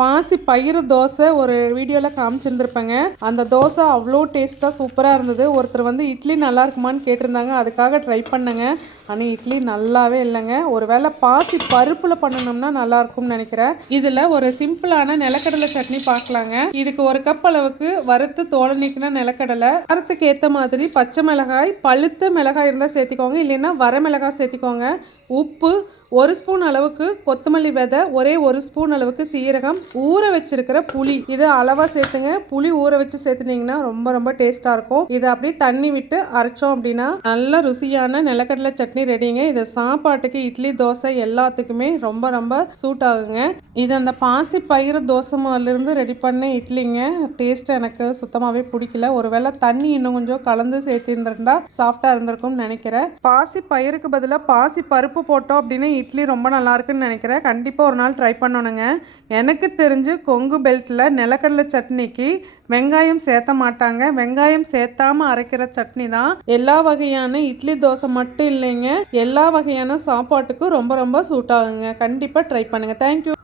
பாசி பயிறு தோசை ஒரு வீடியோவில் காமிச்சிருந்துருப்பேங்க. அந்த தோசை அவ்வளோ டேஸ்ட்டாக சூப்பராக இருந்தது. ஒருத்தர் வந்து இட்லி நல்லா இருக்குமான்னு கேட்டிருந்தாங்க. அதுக்காக ட்ரை பண்ணேங்க. ஆனால் இட்லி நல்லாவே இல்லைங்க. ஒரு வேளை பாசி பருப்பில் பண்ணணும்னா நல்லாயிருக்கும்னு நினைக்கிறேன். இதில் ஒரு சிம்பிளான நிலக்கடலை சட்னி பார்க்கலாங்க. இதுக்கு ஒரு கப் அளவுக்கு வறுத்து தோலை நீக்கின நிலக்கடலை, காரத்துக்கு ஏற்ற மாதிரி பச்சை மிளகாய், பழுத்த மிளகாய் இருந்தால் சேர்த்திக்கோங்க, இல்லைன்னா வர மிளகாய் சேர்த்திக்கோங்க, உப்பு, ஒரு ஸ்பூன் அளவுக்கு கொத்தமல்லி விதை, ஒரே ஒரு ஸ்பூன் அளவுக்கு சீரகம், ஊற வச்சிருக்கிற புளி, இது அளவாக சேர்த்துங்க. புளி ஊற வச்சு சேர்த்துனீங்கன்னா ரொம்ப ரொம்ப டேஸ்ட்டாக இருக்கும். இதை அப்படியே தண்ணி விட்டு அரைச்சோம் அப்படின்னா நல்ல ருசியான நிலக்கடலை சட்னி ரெடிங்க. இது சாப்பாட்டுக்கு இட்லி தோசை எல்லாத்துக்குமே ரொம்ப ரொம்ப சூட் ஆகுங்க. இது அந்த பாசி பயிறு தோசை மாவுலேருந்து ரெடி பண்ண இட்லிங்க. டேஸ்ட் எனக்கு சுத்தமாகவே பிடிக்கல. ஒருவேளை தண்ணி இன்னும் கொஞ்சம் கலந்து சேர்த்திருந்திருந்தா சாஃப்டாக இருந்திருக்கும்னு நினைக்கிறேன். பாசி பயிருக்கு பதிலாக பாசி பருப்பு போட்டோம் அப்படின்னு இட்லி ரொம்ப நல்லா இருக்குன்னு நினைக்கிறேன். கண்டிப்பாக ஒரு நாள் ட்ரை பண்ணணுங்க. எனக்கு தெரிஞ்சு கொங்கு பெல்ட்டில் நிலக்கடலை சட்னிக்கு வெங்காயம் சேர்த்த மாட்டாங்க. வெங்காயம் சேர்த்தாம அரைக்கிற சட்னி தான் எல்லா வகையான இட்லி தோசை மட்டும் இல்லைங்க, எல்லா வகையான சாப்பாட்டுக்கும் ரொம்ப ரொம்ப சூட் ஆகுங்க. கண்டிப்பாக ட்ரை பண்ணுங்கள். தேங்க்யூ.